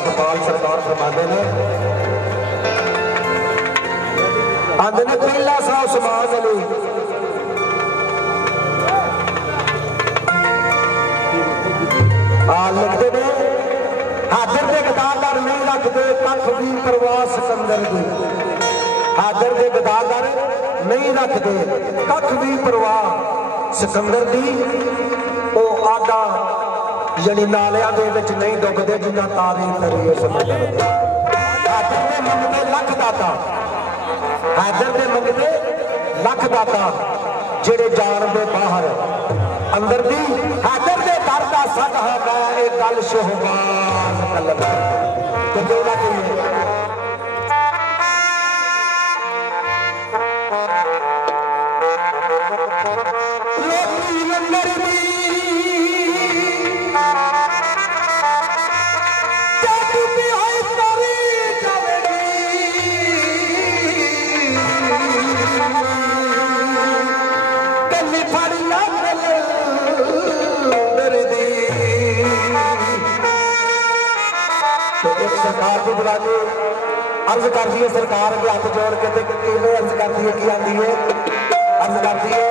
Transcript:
सतपाल सरदार फरमाते ने आंदे ने पहला सा उस्मान अली लिखते ने हाजर के गदादार नहीं रखते कख भी परवाह सिकंदर की। हाजर के गदादार नहीं रखते कख भी परवाह सिकंदर की। वो आडा यानी नालिया नहीं डुबते जिन्ना तारीफ करिए समंदर। हाजर के मंगते लख दाता हाजर के मंगते लख दाता जेड़े जान दे बाहर अंदर दी। हाजर के दर का सद है एक गल शोहबाज कलम तो जो ना कहिए सरकार को बुला के अर्ज कर दी है। सरकार के हाथ जोड़ के अर्ज कर दी है की आती है अर्ज करती है